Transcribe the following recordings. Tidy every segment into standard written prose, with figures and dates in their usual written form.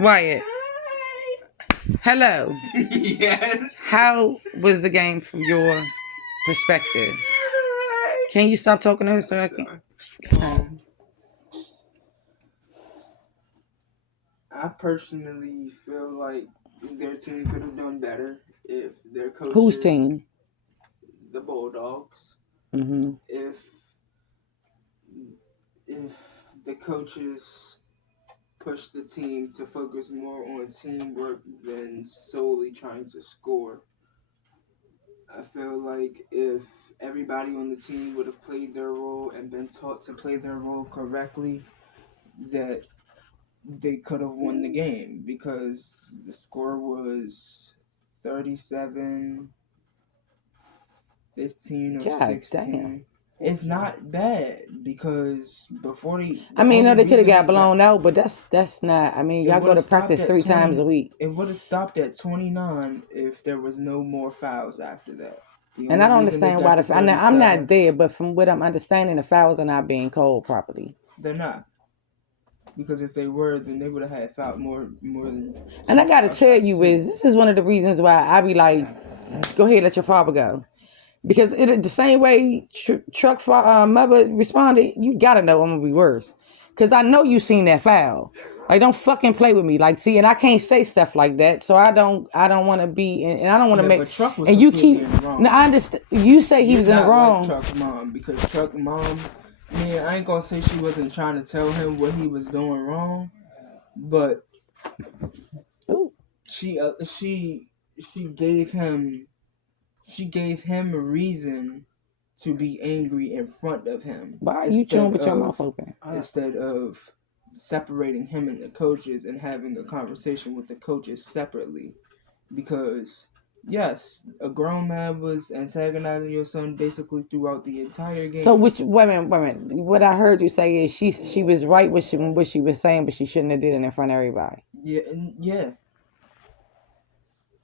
Wyatt, hello. Yes. How was the game from your perspective? Can you stop talking to her so I can? I personally feel like their team could have done better if their coaches. Whose team? The Bulldogs. Mm-hmm. If the coaches push the team to focus more on teamwork than solely trying to score. I feel like if everybody on the team would have played their role and been taught to play their role correctly, that they could have won the game, because the score was 37-15 or God 16. damn. It's not bad, because before they... I mean, no, they could have got blown out, but that's not. I mean, y'all go to practice 3 times a week. It would have stopped at 29 if there was no more fouls after that. And I don't understand why I'm not there, but from what I'm understanding, the fouls are not being called properly. They're not. Because if they were, then they would have had foul more than... And I got to tell you, this is one of the reasons why I be like, go ahead, let your father go. Because the same way truck mother responded, you got to know I'm going to be worse. Because I know you seen that foul. Like, don't fucking play with me. Like, see, and I can't say stuff like that. So I don't want to be, and I don't want to make... But Truck was and you keep... in the wrong. Now, I understand. You say he was in the wrong. Like Truck mom, because Truck mom... Man, I ain't gonna say she wasn't trying to tell him what he was doing wrong, but she gave him a reason to be angry in front of him. Why are you chewing with your mouth open? Instead of separating him and the coaches and having a conversation with the coaches separately, because... Yes, a grown man was antagonizing your son basically throughout the entire game. So, wait a minute. What I heard you say is she was right with what she was saying, but she shouldn't have did it in front of everybody. Yeah.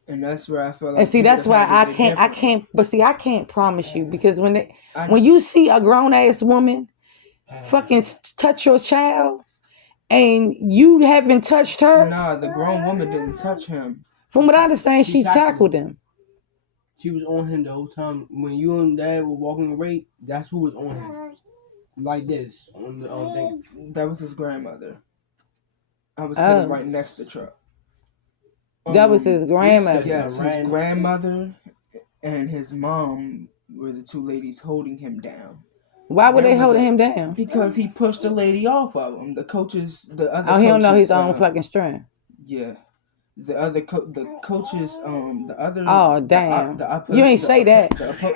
And that's where I feel like... And see, that's why I can't. But see, I can't promise you, because when you see a grown ass woman fucking touch your child, and you haven't touched her. Nah, the grown woman didn't touch him. From what I understand, she tackled him. She was on him the whole time. When you and Dad were walking away, that's who was on him. Like this, on the thing. That was his grandmother. I was sitting right next to Truck. That was his grandmother. Yes, his grandmother and his mom were the two ladies holding him down. Why were they holding him down? Because he pushed the lady off of him. The coaches, the other... Oh, he don't know his own fucking strength. Yeah. The other coaches, the other... Oh, damn. You ain't say that. He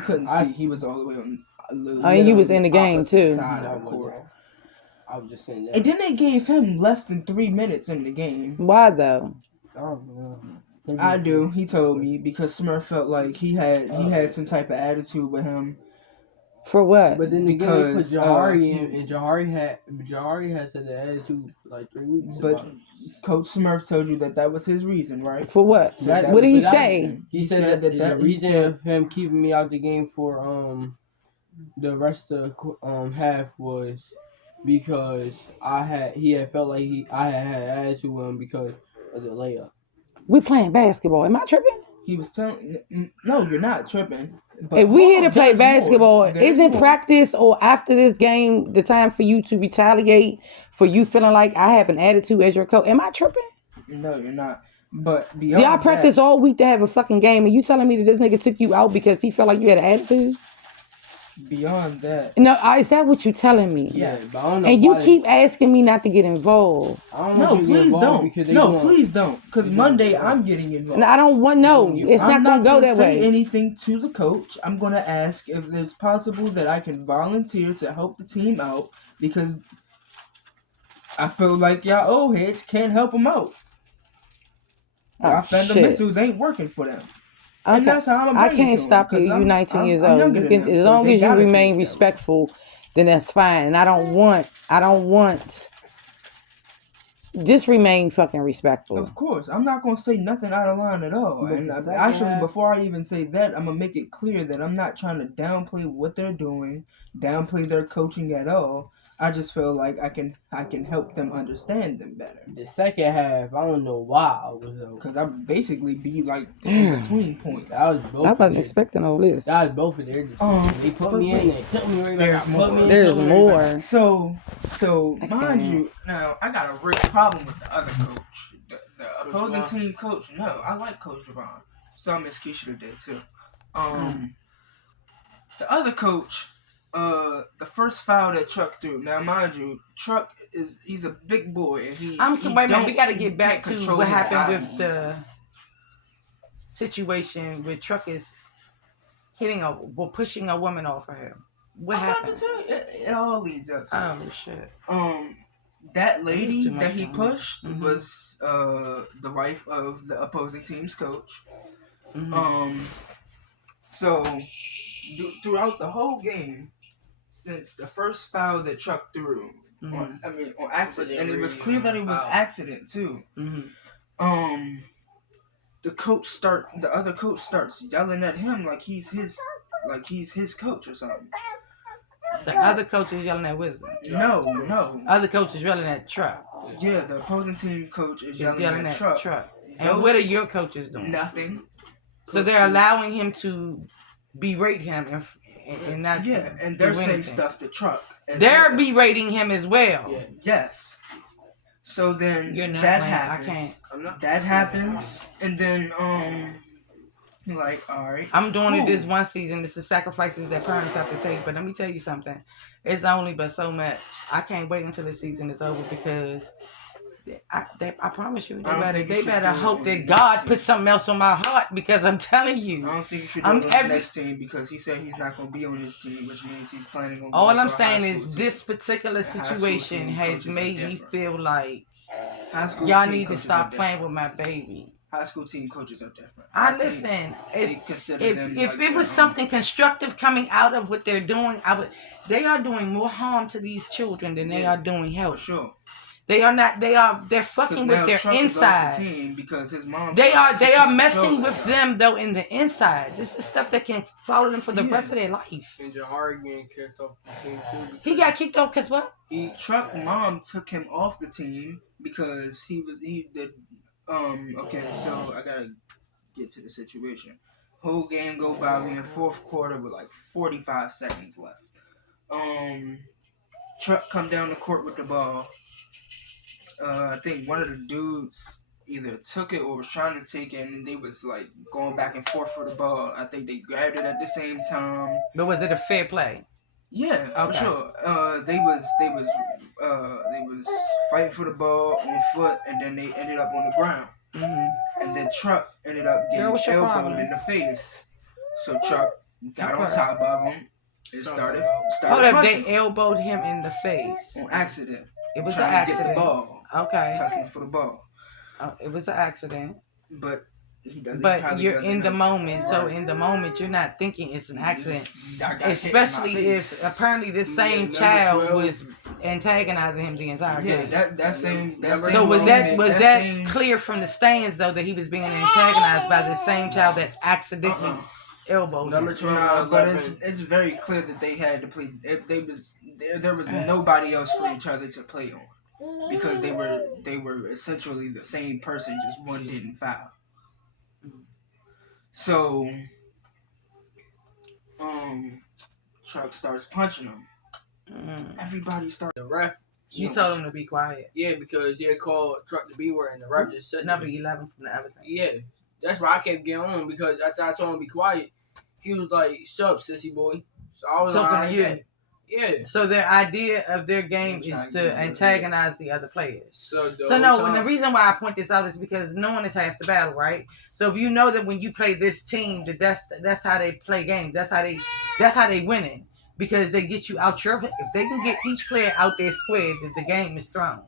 couldn't see. He was all the way on... and you was in the game, too. Side of the court. I was just saying that. And then they gave him less than 3 minutes in the game. Why, though? I do. He told me, because Smurf felt like he had some type of attitude with him. For what? But then again, they put Jahari in, and Jahari had said the attitude for like 3 weeks. But Coach Smurf told you that was his reason, right? For what? So what did he say? He said that the reason of him keeping me out the game for the rest of half was because he had felt like I had attitude with him because of the layup. We playing basketball. Am I tripping? He was telling... No, you're not tripping. But if we here to play basketball, isn't practice or after this game the time for you to retaliate for you feeling like I have an attitude as your coach? Am I tripping? No, you're not. But beyond y'all practice all week to have a fucking game, and you telling me that this nigga took you out because he felt like you had an attitude? Beyond that... No, is that what you telling me? Yeah, but I don't know. And you keep asking me not to get involved. No, please don't. No, please don't. Because Monday I'm getting involved. No, I don't want no. It's not going to go that way. I'm not going to say anything to the coach. I'm going to ask if it's possible that I can volunteer to help the team out, because I feel like y'all old heads can't help them out. Our fundamentals ain't working for them. Okay. And that's how I can't stop you. You're 19 years old. You can, as long as you remain respectful, then that's fine. And I don't want. Just remain fucking respectful. Of course, I'm not gonna say nothing out of line at all. And actually, before I even say that, I'm gonna make it clear that I'm not trying to downplay what they're doing, downplay their coaching at all. I just feel like I can help them understand them better. The second half, I don't know why I was Because I basically be like the in-between point. That was both. I wasn't expecting all this. That was both of their decisions. They put me in there, took me right back. Put me in. There's more. So mind you, now I got a real problem with the other coach, the opposing team coach. No, I like Coach Javon. Some Miss Keisha did too. The other coach, the first foul that Chuck threw. Now, mind you, Chuck he's a big boy, and he. Wait a minute. We got to get back to what happened with the situation where Truck is pushing a woman off of him. What happened? I'm about to tell you, it all leads up to. Oh shit. That lady that he pushed was the wife of the opposing team's coach. So throughout the whole game, since the first foul that Chuck threw, on accident, and it was clear that it was accident too. The other coach starts yelling at him like he's his coach or something. The other coach is yelling at Wisdom. No. Other coach is yelling at Truck. Yeah, the opposing team coach is yelling at Truck. And what are your coaches doing? Nothing. So they're allowing him to berate him and not. Yeah, and they're saying stuff to Truck. They're berating him as well. Yeah. Yes. So then happens. That happens, and then like, all right. I'm doing it this one season. This is sacrifices that parents have to take. But let me tell you something. It's only but so much. I can't wait until the season is over because I promise you, they better hope that God puts something else on my heart because I'm telling you. I don't think you should go on the next team because he said he's not going to be on this team, which means he's planning on. All I'm saying is this particular situation has made me feel like y'all need to stop playing with my baby. High school team coaches are different. Listen. If it was something constructive coming out of what they're doing, they are doing more harm to these children than they are doing help. For sure. They are not. They're fucking with their inside. Because his mom. They are messing with them though in the inside. This is stuff that can follow them for the rest of their life. And Jahari getting kicked off the team too. He got kicked off because what? Truck mom took him off the team because okay, so I gotta get to the situation. Whole game go by. We in fourth quarter with like 45 seconds left. Truck come down the court with the ball. I think one of the dudes either took it or was trying to take it, and they was like going back and forth for the ball. I think they grabbed it at the same time. But was it a fair play? Yeah, for sure. They was fighting for the ball on foot, and then they ended up on the ground. And then Truck ended up getting elbowed in the face. So Truck got on top of him and started. Hold up, they elbowed him in the face on accident. It was an accident. To get the ball. Okay. Touching for the ball. It was an accident. But you're in the moment, so in the moment you're not thinking it's an accident. Especially if apparently this same child was antagonizing him the entire game. So was that clear from the stands though that he was being antagonized by the same child that accidentally elbowed him? But it's very clear that they had to play. There was nobody else for each other to play on because they were essentially the same person, just one didn't foul. So, Chuck starts punching him. Everybody starts. The ref. You told him to be quiet. Yeah, because he had called Truck the B word and the ref just said number 11 from the Everton. Yeah, that's why I kept getting on because after I told him to be quiet, he was like, "Shut up, sissy boy." So I was like, yeah. So their idea of their game is to antagonize the other players. So and the reason why I point this out is because knowing is half the battle, right? So if you know that when you play this team, that's how they play games. That's how they winning because they get you out your. If they can get each player out their square, that the game is thrown.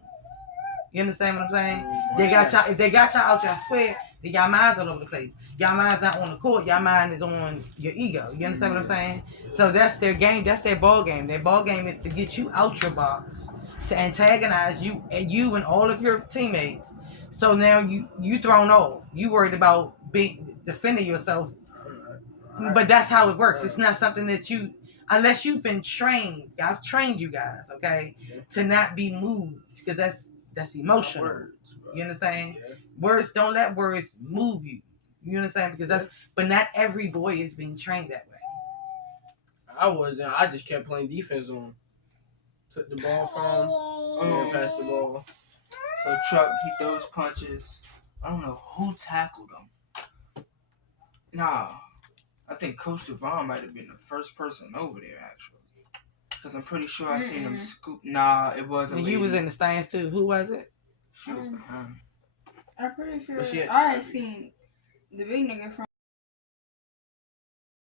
You understand what I'm saying? If they got y'all out your square, then y'all minds all over the place. Y'all mind's not on the court. Y'all mind is on your ego. You understand what I'm saying? So that's their game. That's their ball game. Their ball game is to get you out your box, to antagonize you and all of your teammates. So now you thrown off. You worried about defending yourself. But that's how it works. It's not something that unless you've been trained. I've trained you guys, okay, to not be moved because that's emotional. Words, you understand? Yeah. Words, don't let words move you. You understand? Because that's, but not every boy is being trained that way. I wasn't. I just kept playing defense on him. Took the ball from him and then passed the ball. So Chuck, he throws punches. I don't know who tackled him. Nah, I think Coach Devon might have been the first person over there, actually. Because I'm pretty sure I seen him scoop. Nah, it wasn't. And you was in the stands too. Who was it? She was behind. I'm pretty sure But she I had seen the big nigga from